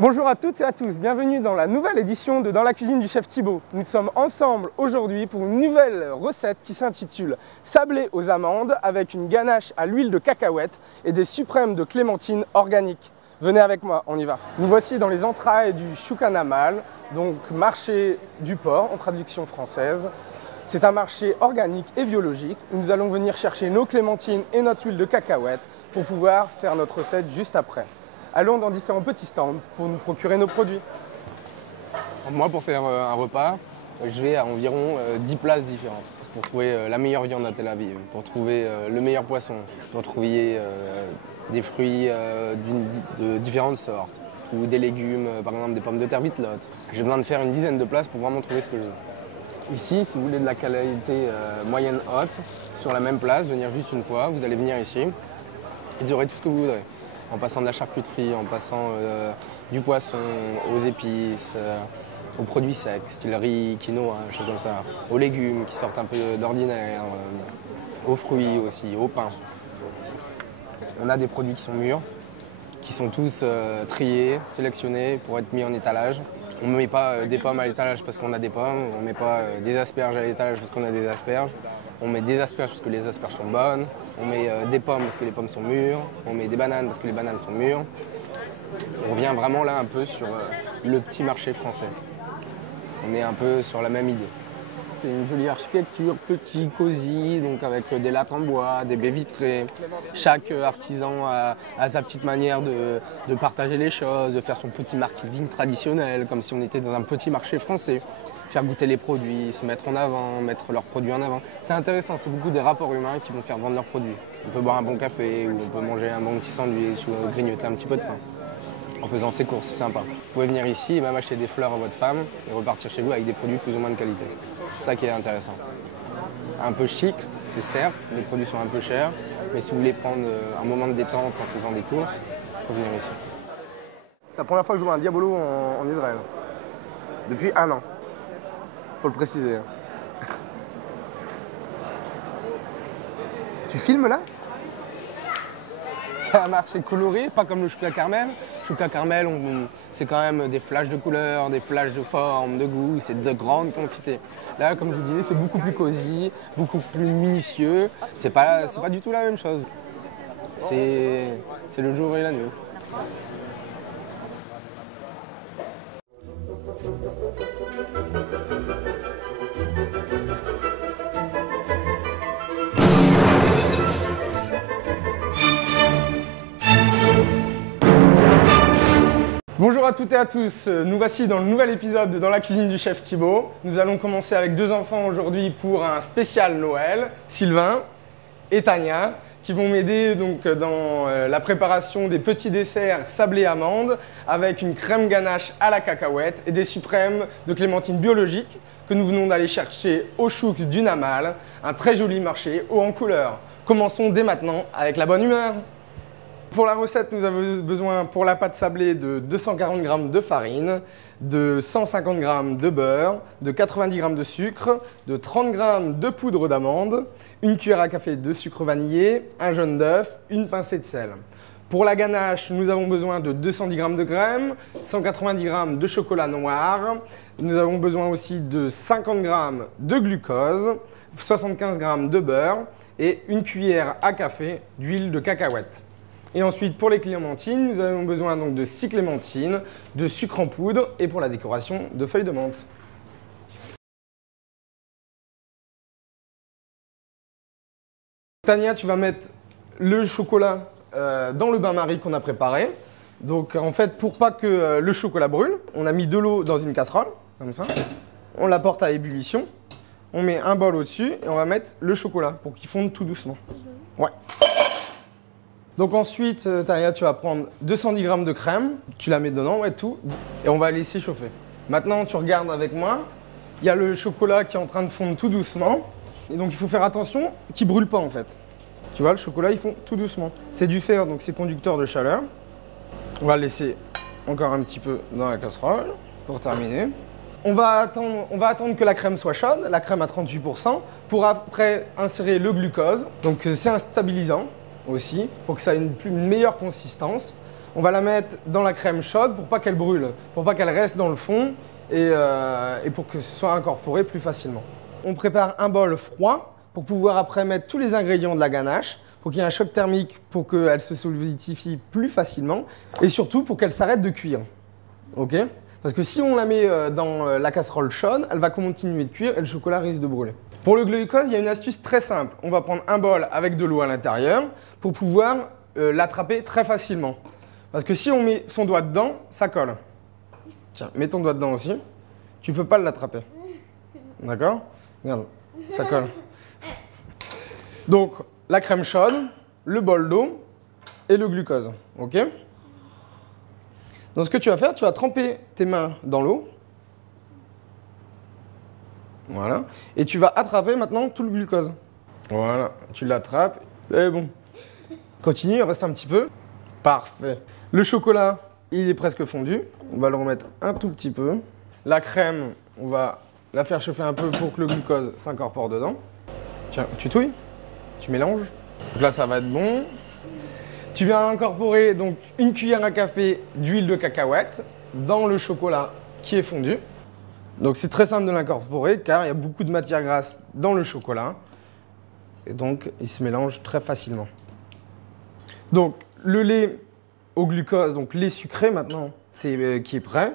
Bonjour à toutes et à tous, bienvenue dans la nouvelle édition de Dans la cuisine du chef Thibaut. Nous sommes ensemble aujourd'hui pour une nouvelle recette qui s'intitule sablé aux amandes avec une ganache à l'huile de cacahuète et des suprêmes de clémentine organiques. Venez avec moi, on y va. Nous voici dans les entrailles du Choucanamal, donc marché du porc en traduction française. C'est un marché organique et biologique où nous allons venir chercher nos clémentines et notre huile de cacahuète pour pouvoir faire notre recette juste après. Allons dans différents petits stands pour nous procurer nos produits. Moi, pour faire un repas, je vais à environ 10 places différentes pour trouver la meilleure viande à Tel Aviv, pour trouver le meilleur poisson, pour trouver des fruits de différentes sortes ou des légumes, par exemple des pommes de terre vitelottes. J'ai besoin de faire une dizaine de places pour vraiment trouver ce que je veux. Ici, si vous voulez de la qualité moyenne haute, sur la même place, venir juste une fois, vous allez venir ici et vous aurez tout ce que vous voudrez. En passant de la charcuterie, en passant du poisson, aux épices, aux produits secs, style riz, quinoa, choses comme ça, aux légumes qui sortent un peu d'ordinaire, aux fruits aussi, au pain. On a des produits qui sont mûrs, qui sont tous triés, sélectionnés pour être mis en étalage. On ne met pas des pommes à l'étalage parce qu'on a des pommes, on ne met pas des asperges à l'étalage parce qu'on a des asperges. On met des asperges parce que les asperges sont bonnes, on met des pommes parce que les pommes sont mûres, on met des bananes parce que les bananes sont mûres. On revient vraiment là un peu sur le petit marché français. On est un peu sur la même idée. C'est une jolie architecture, petit, cosy, donc avec des lattes en bois, des baies vitrées. Chaque artisan a sa petite manière de partager les choses, de faire son petit marketing traditionnel, comme si on était dans un petit marché français. Faire goûter les produits, se mettre en avant, mettre leurs produits en avant. C'est intéressant, c'est beaucoup des rapports humains qui vont faire vendre leurs produits. On peut boire un bon café ou on peut manger un bon petit sandwich ou grignoter un petit peu de pain. En faisant ses courses, c'est sympa. Vous pouvez venir ici et même acheter des fleurs à votre femme et repartir chez vous avec des produits plus ou moins de qualité. C'est ça qui est intéressant. Un peu chic, c'est certes, les produits sont un peu chers, mais si vous voulez prendre un moment de détente en faisant des courses, il faut venir ici. C'est la première fois que je joue un Diabolo en Israël. Depuis 1 an. Faut le préciser. Tu filmes là? C'est un marché coloré, pas comme le chouka caramel. Le chouka caramel, c'est quand même des flashs de couleurs, des flashs de forme, de goût, c'est de grandes quantités. Là, comme je vous disais, c'est beaucoup plus cosy, beaucoup plus minutieux. C'est pas du tout la même chose. C'est le jour et la nuit. Bonjour à toutes et à tous, nous voici dans le nouvel épisode de Dans la cuisine du chef Thibaut. Nous allons commencer avec 2 enfants aujourd'hui pour un spécial Noël, Sylvain et Tania, qui vont m'aider donc dans la préparation des petits desserts sablés amandes avec une crème ganache à la cacahuète et des suprêmes de clémentine biologique que nous venons d'aller chercher au chouk du Namal, un très joli marché haut en couleurs. Commençons dès maintenant avec la bonne humeur. Pour la recette, nous avons besoin pour la pâte sablée de 240 g de farine, de 150 g de beurre, de 90 g de sucre, de 30 g de poudre d'amande, une cuillère à café de sucre vanillé, un jaune d'œuf, une pincée de sel. Pour la ganache, nous avons besoin de 210 g de crème, 190 g de chocolat noir, nous avons besoin aussi de 50 g de glucose, 75 g de beurre et une cuillère à café d'huile de cacahuète. Et ensuite, pour les clémentines, nous avons besoin donc de 6 clémentines, de sucre en poudre et pour la décoration, de feuilles de menthe. Tania, tu vas mettre le chocolat dans le bain-marie qu'on a préparé. Donc en fait, pour pas que le chocolat brûle, on a mis de l'eau dans une casserole, comme ça. On la porte à ébullition. On met un bol au-dessus et on va mettre le chocolat pour qu'il fonde tout doucement. Ouais. Donc ensuite, Tania, tu vas prendre 210 g de crème, tu la mets dedans, ouais, tout, et on va laisser chauffer. Maintenant, tu regardes avec moi, il y a le chocolat qui est en train de fondre tout doucement, et donc il faut faire attention qu'il ne brûle pas en fait. Tu vois, le chocolat, il fond tout doucement. C'est du fer, donc c'est conducteur de chaleur. On va le laisser encore un petit peu dans la casserole pour terminer. On va attendre que la crème soit chaude, la crème à 38%, pour après insérer le glucose. Donc c'est un stabilisant aussi, pour que ça ait une meilleure consistance. on va la mettre dans la crème chaude pour pas qu'elle brûle, pour pas qu'elle reste dans le fond et pour que ce soit incorporé plus facilement. On prépare un bol froid pour pouvoir après mettre tous les ingrédients de la ganache, pour qu'il y ait un choc thermique pour qu'elle se solidifie plus facilement et surtout pour qu'elle s'arrête de cuire. Ok? Parce que si on la met dans la casserole chaude, elle va continuer de cuire et le chocolat risque de brûler. Pour le glucose, il y a une astuce très simple. On va prendre un bol avec de l'eau à l'intérieur pour pouvoir l'attraper très facilement. Parce que si on met son doigt dedans, ça colle. Tiens, mets ton doigt dedans aussi. Tu ne peux pas l'attraper. D'accord? Regarde, ça colle. Donc, la crème chaude, le bol d'eau et le glucose. Ok? Donc, ce que tu vas faire, tu vas tremper tes mains dans l'eau. Voilà. Et tu vas attraper maintenant tout le glucose. Voilà. Tu l'attrapes. Et bon. Continue, il reste un petit peu. Parfait. Le chocolat, il est presque fondu. On va le remettre un tout petit peu. La crème, on va la faire chauffer un peu pour que le glucose s'incorpore dedans. Tiens, tu touilles, tu mélanges. Donc là, ça va être bon. Tu viens incorporer donc une cuillère à café d'huile de cacahuète dans le chocolat qui est fondu. Donc c'est très simple de l'incorporer car il y a beaucoup de matière grasse dans le chocolat. Et donc, il se mélange très facilement. Donc, le lait au glucose, donc lait sucré maintenant, qui est prêt,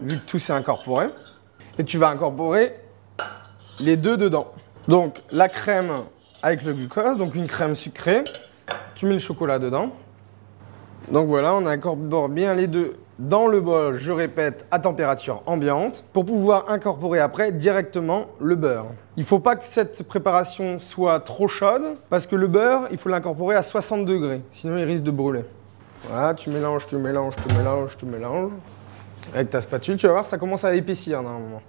vu que tout s'est incorporé. Et tu vas incorporer les deux dedans. Donc, la crème avec le glucose, donc une crème sucrée. Tu mets le chocolat dedans. Donc voilà, on incorpore bien les deux dans le bol, je répète, à température ambiante, pour pouvoir incorporer après directement le beurre. Il ne faut pas que cette préparation soit trop chaude, parce que le beurre, il faut l'incorporer à 60 degrés, sinon il risque de brûler. Voilà, tu mélanges, tu mélanges, tu mélanges, tu mélanges. Avec ta spatule, tu vas voir, ça commence à épaissir normalement.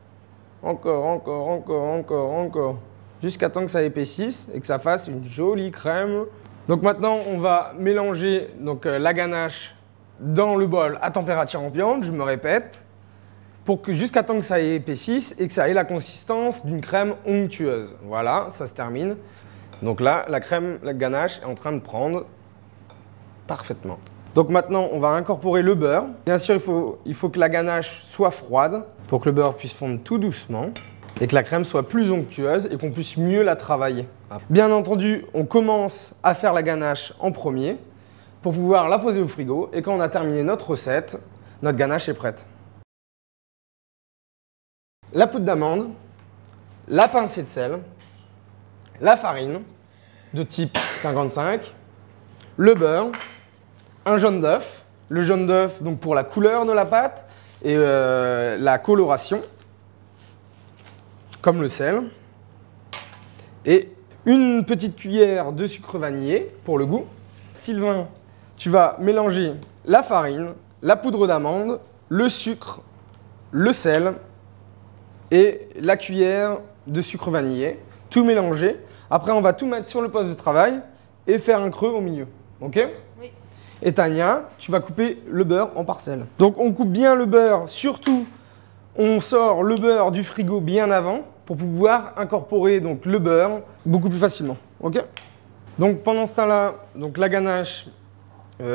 Encore, encore, encore, encore, encore. Jusqu'à temps que ça épaississe et que ça fasse une jolie crème. Donc maintenant, on va mélanger donc, la ganache dans le bol à température ambiante, je me répète, pour que jusqu'à temps que ça épaississe et que ça ait la consistance d'une crème onctueuse. Voilà, ça se termine. Donc là, la crème, la ganache est en train de prendre parfaitement. Donc maintenant, on va incorporer le beurre. Bien sûr, il faut que la ganache soit froide pour que le beurre puisse fondre tout doucement et que la crème soit plus onctueuse et qu'on puisse mieux la travailler. Bien entendu, on commence à faire la ganache en premier pour pouvoir la poser au frigo et quand on a terminé notre recette, notre ganache est prête. La poudre d'amande, la pincée de sel, la farine de type 55, le beurre, un jaune d'œuf, le jaune d'œuf donc pour la couleur de la pâte et la coloration, comme le sel, et une petite cuillère de sucre vanillé pour le goût. Sylvain, tu vas mélanger la farine, la poudre d'amande, le sucre, le sel et la cuillère de sucre vanillé, tout mélanger. Après, on va tout mettre sur le poste de travail et faire un creux au milieu. Ok ? Oui. Et Tania, tu vas couper le beurre en parcelles. Donc, on coupe bien le beurre, surtout, on sort le beurre du frigo bien avant pour pouvoir incorporer donc, le beurre beaucoup plus facilement. Ok ? Donc, pendant ce temps-là, la ganache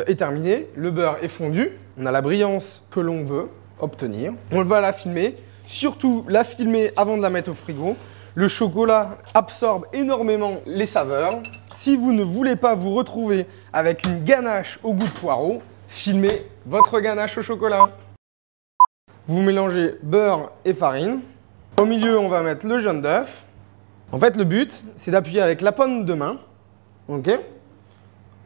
est terminée, le beurre est fondu, on a la brillance que l'on veut obtenir. On va la filmer, surtout la filmer avant de la mettre au frigo. Le chocolat absorbe énormément les saveurs. Si vous ne voulez pas vous retrouver avec une ganache au goût de poireau, filmez votre ganache au chocolat. Vous mélangez beurre et farine. Au milieu, on va mettre le jaune d'œuf. En fait, le but, c'est d'appuyer avec la paume de main. Ok ? Vous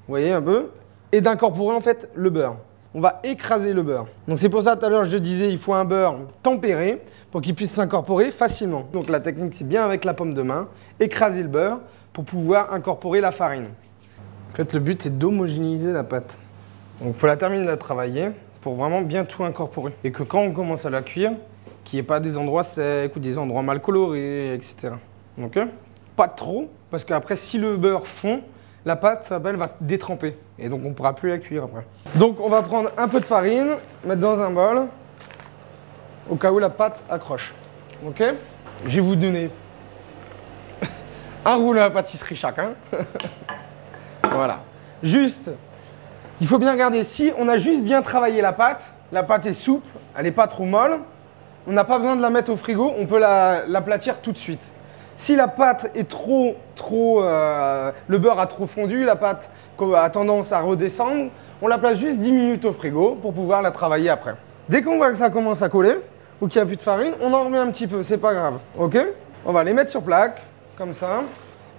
voyez un peu ? Et d'incorporer en fait le beurre. On va écraser le beurre. Donc c'est pour ça tout à l'heure je disais il faut un beurre tempéré pour qu'il puisse s'incorporer facilement. Donc la technique c'est bien avec la paume de main, écraser le beurre pour pouvoir incorporer la farine. En fait le but c'est d'homogénéiser la pâte. Donc il faut la terminer de travailler pour vraiment bien tout incorporer. Et que quand on commence à la cuire, qu'il n'y ait pas des endroits secs ou des endroits mal colorés, etc. Donc pas trop parce qu'après si le beurre fond, la pâte va détremper et donc on ne pourra plus la cuire après. Donc on va prendre un peu de farine, mettre dans un bol au cas où la pâte accroche. Ok ? Je vais vous donner un rouleau à pâtisserie chacun. Voilà. Juste Il faut bien regarder, si on a juste bien travaillé la pâte est souple, elle n'est pas trop molle, on n'a pas besoin de la mettre au frigo, on peut l'aplatir tout de suite. Si la pâte est le beurre a trop fondu, la pâte a tendance à redescendre, on la place juste 10 minutes au frigo pour pouvoir la travailler après. Dès qu'on voit que ça commence à coller ou qu'il n'y a plus de farine, on en remet un petit peu, c'est pas grave. Ok? On va les mettre sur plaque, comme ça.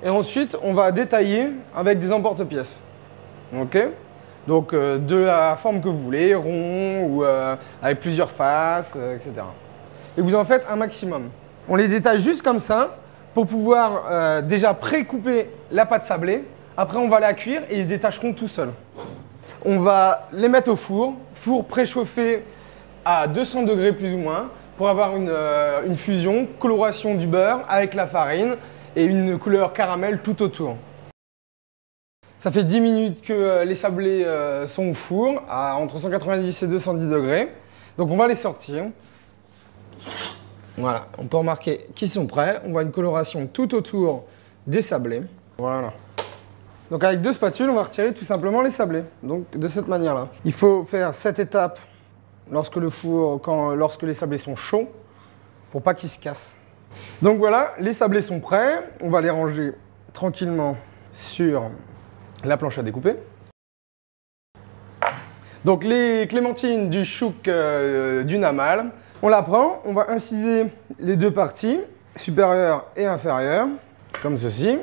Et ensuite, on va détailler avec des emporte-pièces. Ok? Donc de la forme que vous voulez, rond ou avec plusieurs faces, etc. Et vous en faites un maximum. On les détaille juste comme ça pour pouvoir déjà pré-couper la pâte sablée. Après, on va la cuire et ils se détacheront tout seuls. On va les mettre au four préchauffé à 200 degrés plus ou moins pour avoir une fusion, coloration du beurre avec la farine et une couleur caramel tout autour. Ça fait 10 minutes que les sablés sont au four à entre 190 et 210 degrés. Donc on va les sortir. Voilà, on peut remarquer qu'ils sont prêts. On voit une coloration tout autour des sablés. Voilà. Donc avec 2 spatules, on va retirer tout simplement les sablés. Donc de cette manière-là. Il faut faire cette étape lorsque les sablés sont chauds pour pas qu'ils se cassent. Donc voilà, les sablés sont prêts. On va les ranger tranquillement sur la planche à découper. Donc les clémentines du chouk du Namal, on la prend, on va inciser les 2 parties, supérieure et inférieure, comme ceci,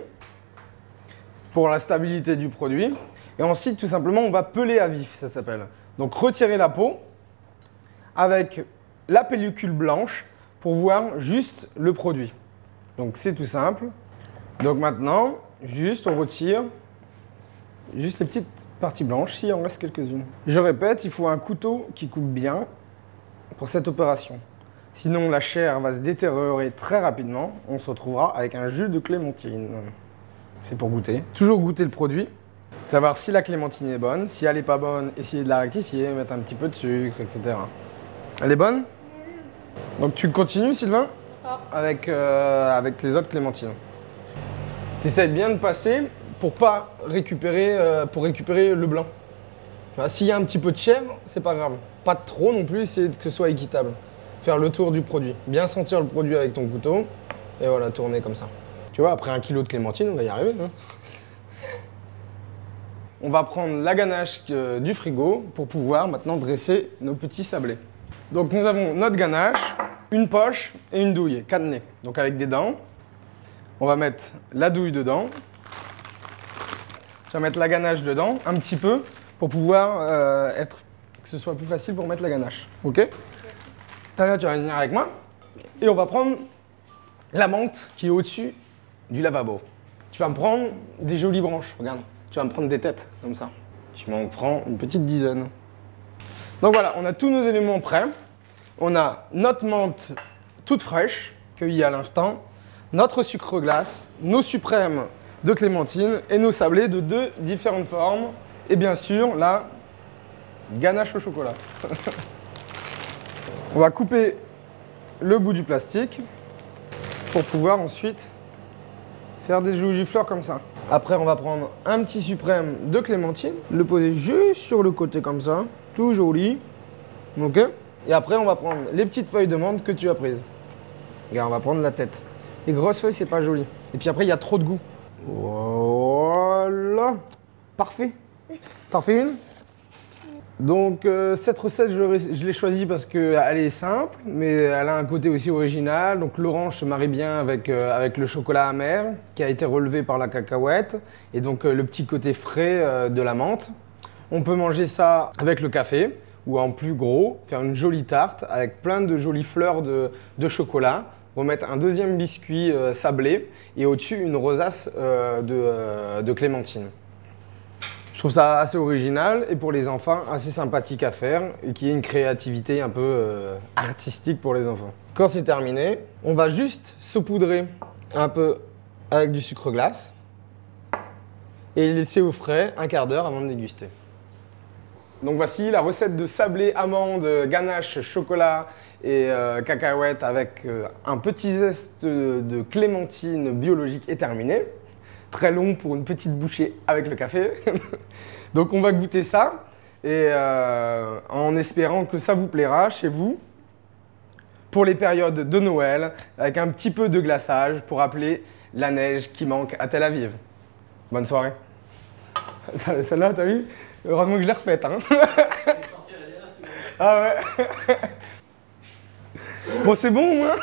pour la stabilité du produit. Et ensuite, tout simplement, on va peler à vif, ça s'appelle. Donc retirer la peau avec la pellicule blanche pour voir juste le produit. Donc c'est tout simple. Donc maintenant, juste on retire juste les petites parties blanches, s'il en reste quelques-unes. Je répète, il faut un couteau qui coupe bien pour cette opération. Sinon, la chair va se détériorer très rapidement. On se retrouvera avec un jus de clémentine. C'est pour goûter. Toujours goûter le produit. Savoir si la clémentine est bonne. Si elle n'est pas bonne, essayer de la rectifier, mettre un petit peu de sucre, etc. Elle est bonne? Donc tu continues, Sylvain? Avec les autres clémentines. Tu essaies bien de passer pour récupérer le blanc. S'il y a un petit peu de chèvre, c'est pas grave. Pas de trop non plus, essayer que ce soit équitable. Faire le tour du produit. Bien sentir le produit avec ton couteau. Et voilà, tourner comme ça. Tu vois, après 1 kilo de clémentine, on va y arriver. Hein. On va prendre la ganache du frigo pour pouvoir maintenant dresser nos petits sablés. Donc nous avons notre ganache, une poche et une douille cadenée. Donc avec des dents. On va mettre la douille dedans. Je vais mettre la ganache dedans, un petit peu, pour pouvoir que ce soit plus facile pour mettre la ganache. Ok? Tania, tu vas venir avec moi. Et on va prendre la menthe qui est au-dessus du lavabo. Tu vas me prendre des jolies branches, regarde. Tu vas me prendre des têtes, comme ça. Tu m'en prends une petite dizaine. Donc voilà, on a tous nos éléments prêts. On a notre menthe toute fraîche, cueillie à l'instant, notre sucre glace, nos suprêmes de clémentine et nos sablés de 2 différentes formes. Et bien sûr, la ganache au chocolat. On va couper le bout du plastique pour pouvoir ensuite faire des jolies fleurs comme ça. Après, on va prendre un petit suprême de clémentine, le poser juste sur le côté comme ça, tout joli. Ok? Et après, on va prendre les petites feuilles de menthe que tu as prises. Regarde, on va prendre la tête. Les grosses feuilles, c'est pas joli. Et puis après, il y a trop de goût. Voilà. Parfait. T'en fais une? Donc cette recette, je l'ai choisie parce qu'elle est simple, mais elle a un côté aussi original. Donc l'orange se marie bien avec le chocolat amer qui a été relevé par la cacahuète et donc le petit côté frais de la menthe. On peut manger ça avec le café ou en plus gros, faire une jolie tarte avec plein de jolies fleurs de chocolat, remettre un deuxième biscuit sablé et au-dessus une rosace de clémentine. Je trouve ça assez original et pour les enfants assez sympathique à faire et qui est une créativité un peu artistique pour les enfants. Quand c'est terminé, on va juste saupoudrer un peu avec du sucre glace et laisser au frais un quart d'heure avant de déguster. Donc voici la recette de sablé, amande, ganache, chocolat et cacahuète avec un petit zeste de clémentine biologique est terminée. Très long pour une petite bouchée avec le café. Donc on va goûter ça et en espérant que ça vous plaira chez vous pour les périodes de Noël avec un petit peu de glaçage pour rappeler la neige qui manque à Tel Aviv. Bonne soirée. Celle-là, t'as vu? Heureusement que je l'ai refaite. Hein. Ah ouais. Bon, c'est bon au moins.